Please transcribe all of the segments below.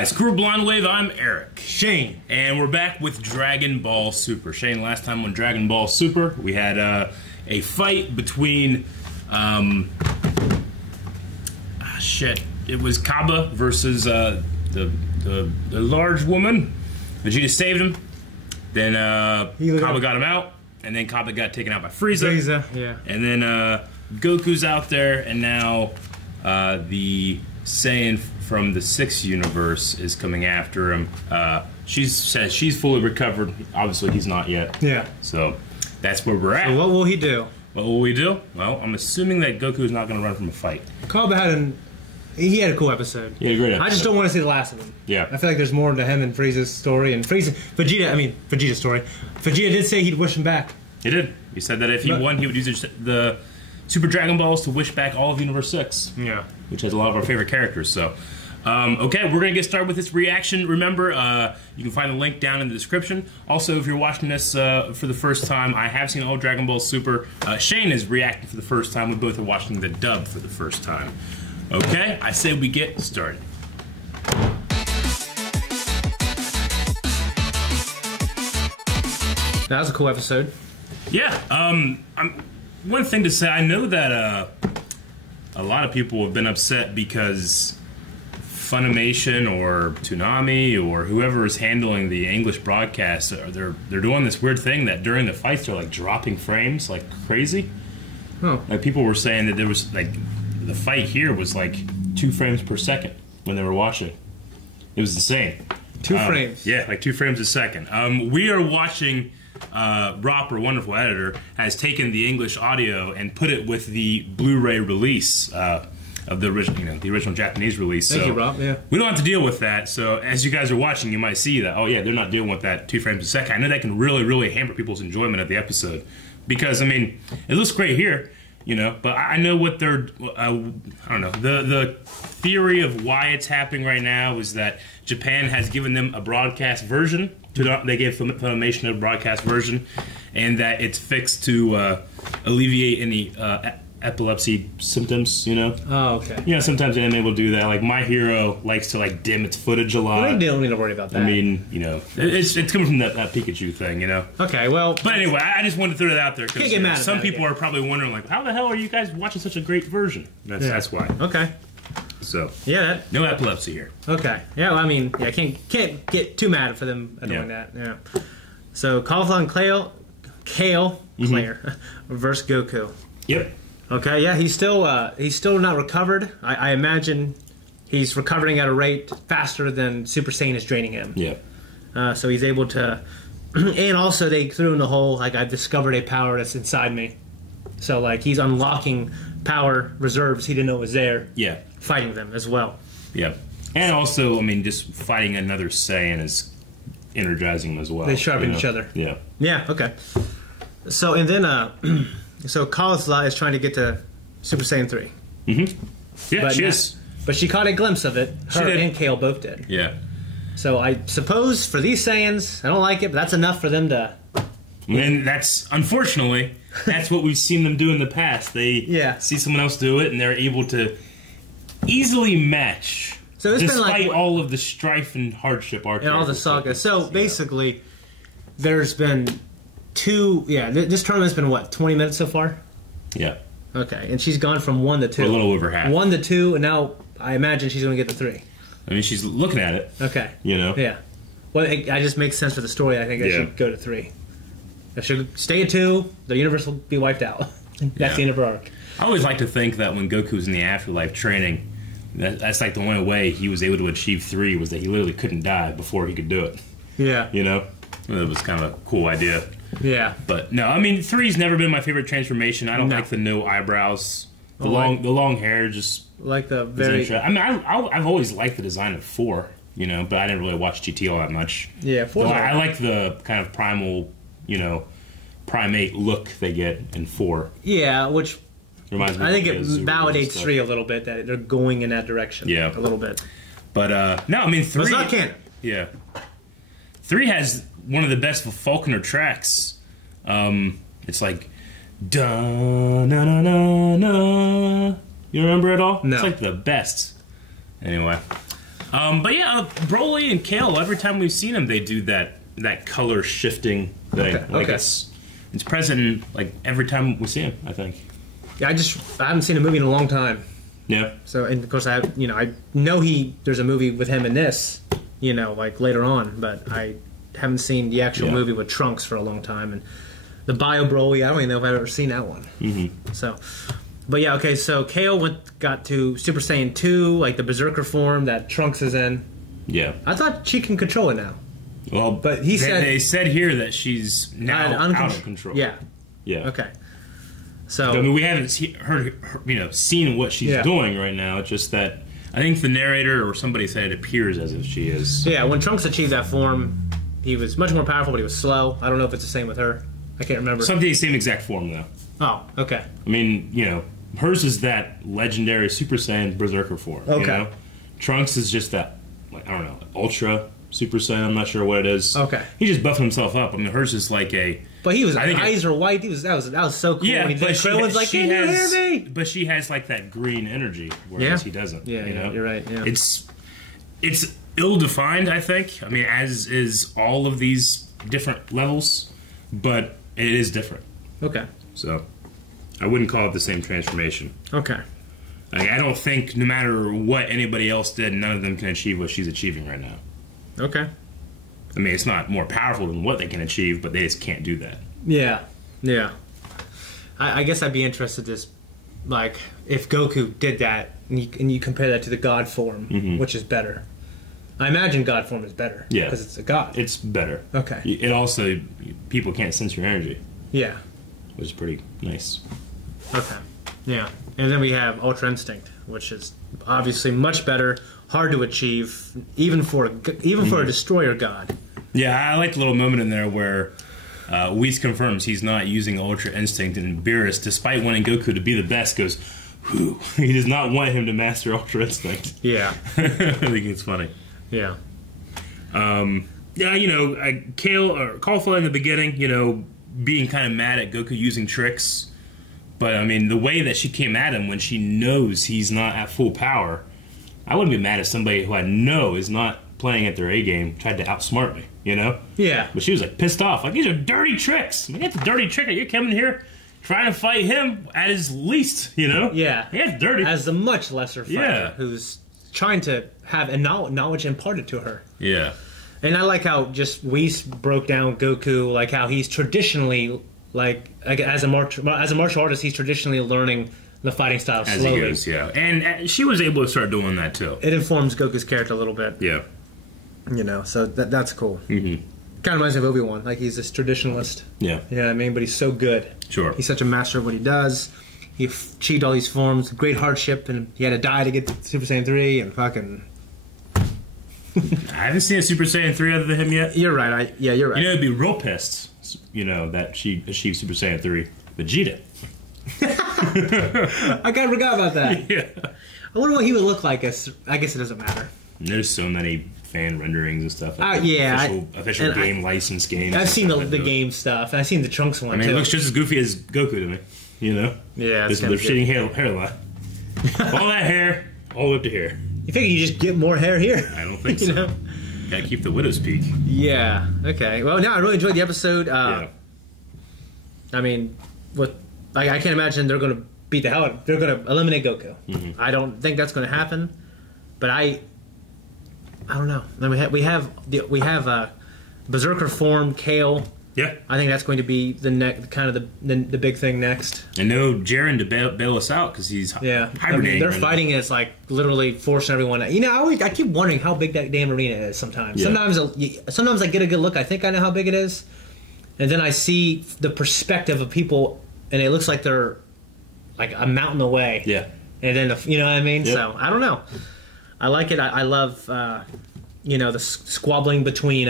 guys, Kuro Blonde Wave, I'm Eric. Shane. And we're back with Dragon Ball Super. Shane, last time on Dragon Ball Super, we had a fight between, it was Kaba versus the large woman. Vegeta saved him. Then Kaba got him out, and then Kaba got taken out by Frieza. Yeah. And then Goku's out there, and now the Saiyan from the 6th universe is coming after him. She says she's fully recovered. Obviously, he's not yet. Yeah. So that's where we're at. So what will he do? What will we do? Well, I'm assuming that Goku's not going to run from a fight. Kaba had a cool episode. Yeah, great episode. I just don't want to see the last of him. Yeah. I feel like there's more to him than Frieza's story. And Vegeta's story. Vegeta did say he'd wish him back. He did. He said that if he won, he would use the Super Dragon Balls to wish back all of Universe 6. Yeah. Which has a lot of our favorite characters, so... okay, we're going to get started with this reaction. Remember, you can find the link down in the description. Also, if you're watching this for the first time, I have seen all Dragon Ball Super. Shane is reacting for the first time. We both are watching the dub for the first time. Okay, I say we get started. That was a cool episode. Yeah, one thing to say, I know that a lot of people have been upset because Funimation or Toonami or whoever is handling the English broadcast, they're doing this weird thing that during the fights they're like dropping frames like crazy. Oh. Like people were saying that there was like the fight here was like 2 frames per second when they were watching. It was insane. 2 frames. Yeah, like 2 frames a second. We are watching. Rob, our wonderful editor, has taken the English audio and put it with the Blu-ray release of the original, the original Japanese release. Thank you, Rob. Yeah, we don't have to deal with that. So as you guys are watching, you might see that. Oh yeah, they're not dealing with that 2 frames a second. I know that can really, really hamper people's enjoyment of the episode because I mean, it looks great here, you know. But I know what they're. I don't know. The theory of why it's happening right now is that Japan has given them a broadcast version. They gave Funimation a broadcast version, and that it's fixed to alleviate any epilepsy symptoms, you know? Oh, okay. You know, sometimes anime will do that. Like, My Hero likes to, like, dim its footage a lot. Well, they don't need to worry about that. I mean, you know, it's coming from that Pikachu thing, you know? Okay, well... But anyway, I just wanted to throw that out there, because some people are probably wondering, like, how the hell are you guys watching such a great version? That's why. Okay. So, yeah, no epilepsy here. Okay. Yeah, well, I mean, yeah, I can't get too mad for them doing that. Yeah. So, Cauliflower and Kale Claire versus Goku. Yep. Okay, yeah, he's still not recovered. I imagine he's recovering at a rate faster than Super Saiyan is draining him. Yeah. So he's able to... and also, they threw in the whole, like, I've discovered a power that's inside me. So, like, he's unlocking power reserves he didn't know was there. Yeah. Fighting them as well. Yeah. And also, I mean, just fighting another Saiyan is energizing them as well. They sharpen each other. Yeah. Yeah, okay. So, and then, so Cauliflower is trying to get to Super Saiyan 3. Mm-hmm. Yeah, she is. But she caught a glimpse of it. Her and Kale both did. Yeah. So I suppose for these Saiyans, I don't like it, but that's enough for them to... And that's, unfortunately, that's what we've seen them do in the past. They see someone else do it, and they're able to easily match, so it's despite been like, all of the strife and hardship and all the saga. So basically, there's been this tournament's been what, 20 minutes so far? Yeah. Okay, and she's gone from 1 to 2. Or a little over half. 1 to 2, and now I imagine she's going to get to 3. I mean, she's looking at it. Okay. You know? Yeah. Well, it just makes sense for the story. I think I should go to 3. I should stay at 2, the universe will be wiped out. That's the end of her arc. I always like to think that when Goku was in the afterlife training, that's like the only way he was able to achieve 3 was that he literally couldn't die before he could do it. Yeah. You know? It was kind of a cool idea. Yeah. But no, I mean, 3's never been my favorite transformation. I don't like the no eyebrows. The long hair just... Like the very... I mean, I've always liked the design of 4, you know, but I didn't really watch GT all that much. Yeah, 4. I like the kind of primal, you know, primate look they get in 4. Yeah, which... Reminds me I think it validates 3 a little bit, that they're going in that direction. Yeah. A little bit. But, no, I mean, 3... It's not canon. Yeah. 3 has one of the best Falconer tracks. It's like... Da-na-na-na-na. You remember it all? No. It's like the best. Anyway. But yeah, Broly and Kale, every time we've seen them, they do that color shifting thing. Okay, Like okay. it's present like every time we see him, I think. Yeah, I haven't seen a movie in a long time. Yeah. So, and of course, I know there's a movie with him in this, like later on, but I haven't seen the actual movie with Trunks for a long time. And the Bio Broly, I don't even know if I've ever seen that one. Mm-hmm. So, but yeah, okay, so Kale got to Super Saiyan 2, like the Berserker form that Trunks is in. Yeah. I thought she can control it now. Well, but they said here that she's now out of control. Yeah. Yeah. Okay. So I mean, we haven't seen what she's doing right now. It's just that I think the narrator or somebody said it appears as if she is. Yeah, when Trunks achieved that form, he was much more powerful, but he was slow. I don't know if it's the same with her. I can't remember. Something the same exact form though. Oh, okay. I mean, hers is that legendary Super Saiyan Berserker form. Okay. Trunks is just that, like, I don't know, Ultra Super Saiyan. I'm not sure what it is. Okay. He just buffed himself up. I mean, hers is like a. But his eyes are white. That was so cool. Yeah, but Krillin's like, "Can you hear me?" But she has like that green energy, whereas he doesn't. Yeah, you're right. Yeah. It's ill-defined, I think. I mean, as is all of these different levels, but it is different. Okay. So, I wouldn't call it the same transformation. Okay. Like, I don't think no matter what anybody else did, none of them can achieve what she's achieving right now. Okay. I mean, it's not more powerful than what they can achieve, but they just can't do that. Yeah. Yeah. I guess I'd be interested to, like, if Goku did that, and you compare that to the God form, which is better. I imagine God form is better. Yeah. Because it's a God. It's better. Okay. It also, people can't sense your energy. Yeah. Which is pretty nice. Okay. Yeah. And then we have Ultra Instinct, which is obviously much better, hard to achieve, even for a destroyer god. Yeah, I like the little moment in there where Whis confirms he's not using Ultra Instinct, and Beerus, despite wanting Goku to be the best, goes, whew. He does not want him to master Ultra Instinct. Yeah. I think it's funny. Yeah. Yeah, Caulifla in the beginning, being kind of mad at Goku using tricks. But, I mean, the way that she came at him when she knows he's not at full power, I wouldn't be mad if somebody who I know is not playing at their A game tried to outsmart me, Yeah. But she was, like, pissed off. Like, these are dirty tricks. I mean, that's a dirty trick. You're coming here trying to fight him at his least, Yeah. Yeah, it's dirty. As the much lesser fighter who's trying to have a knowledge imparted to her. Yeah. And I like how just Whis broke down Goku, like how he's traditionally, like as a martial artist, he's traditionally learning the fighting style slowly. As he goes, yeah. And she was able to start doing that, too. It informs Goku's character a little bit. Yeah. So that's cool. Mm-hmm. Kind of reminds me of Obi-Wan. Like, he's this traditionalist. Yeah. You know what I mean? But he's so good. Sure. He's such a master of what he does. He achieved all these forms, great hardship, and he had to die to get to Super Saiyan 3, and fucking... I haven't seen a Super Saiyan 3 other than him yet. You're right. You're right. It'd be real pissed, that she achieved Super Saiyan 3. Vegeta. I kind of forgot about that. Yeah. I wonder what he would look like. I guess it doesn't matter. There's so many fan renderings and stuff. Like official game license games. I've seen the game stuff, and I've seen the Trunks one, too. It looks just as goofy as Goku to me. Yeah, this with their shitting hairline. All that hair, all up to here. You figure you just get more hair here? I don't think so. Gotta keep the widow's peak. Yeah. Okay. Well, no, I really enjoyed the episode. Yeah. I mean, I can't imagine they're going to beat the hell out. They're going to eliminate Goku. Mm-hmm. I don't think that's going to happen. But I don't know. Then we have Berserker form Kale. Yeah. I think that's going to be the big thing next. And no Jiren to bail us out because he's hibernating. I mean, their fighting is like literally forcing everyone. I keep wondering how big that damn arena is sometimes. Yeah. Sometimes I get a good look. I think I know how big it is, and then I see the perspective of people, and it looks like they're like a mountain away. Yeah. And then you know what I mean. Yep. So I don't know. I like it. I love the squabbling between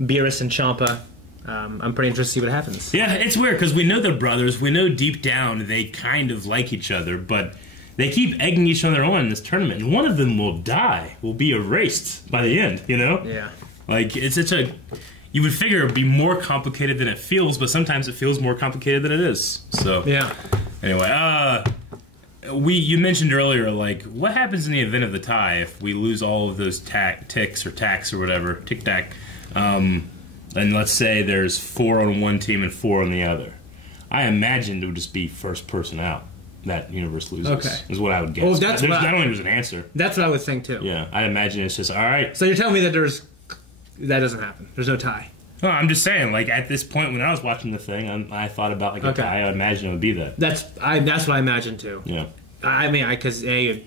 Beerus and Champa. I'm pretty interested to see what happens. Yeah, it's weird because we know they're brothers. We know deep down they kind of like each other, but they keep egging each other on in this tournament. And one of them will die, will be erased by the end, Yeah. Like, it's such a... You would figure it would be more complicated than it feels, but sometimes it feels more complicated than it is. So, yeah. Anyway, you mentioned earlier, like, what happens in the event of the tie if we lose all of those ticks or tacks or whatever, tic-tac, and let's say there's 4 on one team and 4 on the other. I imagine it would just be first person out. That universe loses. Okay. Is what I would guess. Well, I don't think there's an answer. That's what I would think too. Yeah, I imagine it's just all right. So you're telling me that that doesn't happen. There's no tie. No, I'm just saying. Like at this point, when I was watching the thing, I thought about like a tie. I imagine it would be that. That's what I imagine too. Yeah. I mean, because it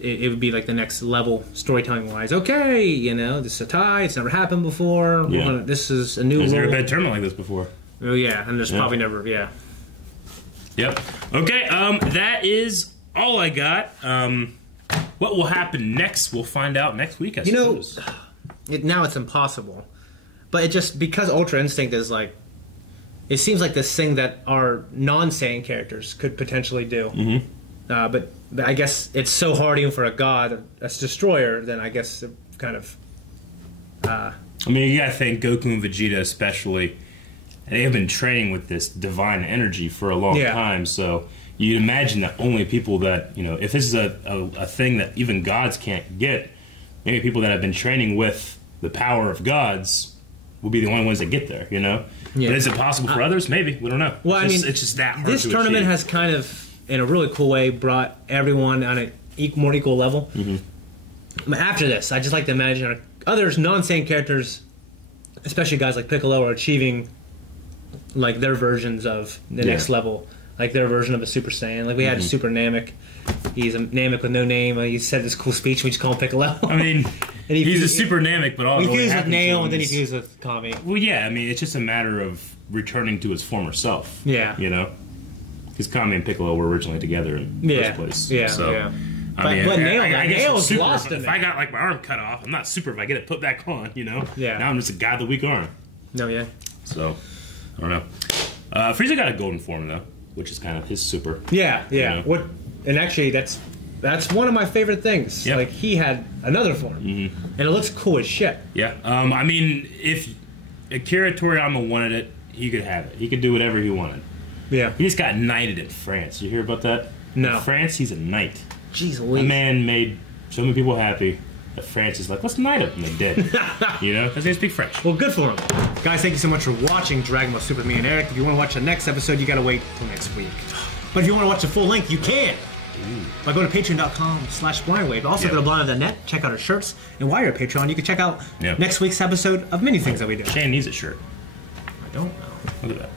would be like the next level storytelling wise. Okay, this is a tie. It's never happened before. Yeah. This is a new. Has there ever been a tournament like this before? Oh yeah, and there's probably never. Yeah. Yep. Okay. That is all I got. What will happen next? We'll find out next week. I suppose. Now it's impossible, but it just because Ultra Instinct is like, it seems like this thing that our non-Saiyan characters could potentially do. Mm-hmm. But I guess it's so hard even for a god, a destroyer. Then I guess it kind of. I mean, you gotta think Goku and Vegeta especially. They have been training with this divine energy for a long time, so you'd imagine that only people that, if this is a thing that even gods can't get, maybe people that have been training with the power of gods will be the only ones that get there, Yeah. But is it possible for others? Maybe. We don't know. Well, it's just that hard this to tournament achieve. has kind of, in a really cool way, brought everyone on a more equal level. Mm-hmm. After this, I just like to imagine others non-Saiyan characters, especially guys like Piccolo, are achieving like their versions of the next level, like their version of a Super Saiyan. Like we had Super Namek. He's a Namek with no name. He said this cool speech. We just call him Piccolo. I mean, he's a Super Namek, but all he fused with Nail, and then he fused with Kami. Well, yeah. I mean, it's just a matter of returning to his former self. Yeah. Because Kami and Piccolo were originally together in the first place. Yeah. So, yeah. I But Nail, I guess Nail's super, lost in if it. I got like my arm cut off, I'm not super if I get it put back on. Yeah. Now I'm just a guy with a weak arm. No, yeah. So I don't know. Frieza got a golden form though, which is kind of his super. Yeah. And actually, that's one of my favorite things. Yep. Like he had another form, and it looks cool as shit. Yeah. I mean, if Akira Toriyama wanted it, he could have it. He could do whatever he wanted. Yeah. He just got knighted in France. You hear about that? No. In France, he's a knight. Jeez The Louise. man made so many people happy that France is like, let's knight him, and they did. Because they speak French. Well, good for him. Guys, thank you so much for watching Dragon Ball Super with me and Eric. If you want to watch the next episode, you gotta wait till next week. But if you want to watch the full length, you can. By going to patreon.com/blindwave. Also go to blind.net, check out our shirts. And while you're at Patreon, you can check out next week's episode of many things that we do. Shane needs a shirt. I don't know. Look at that.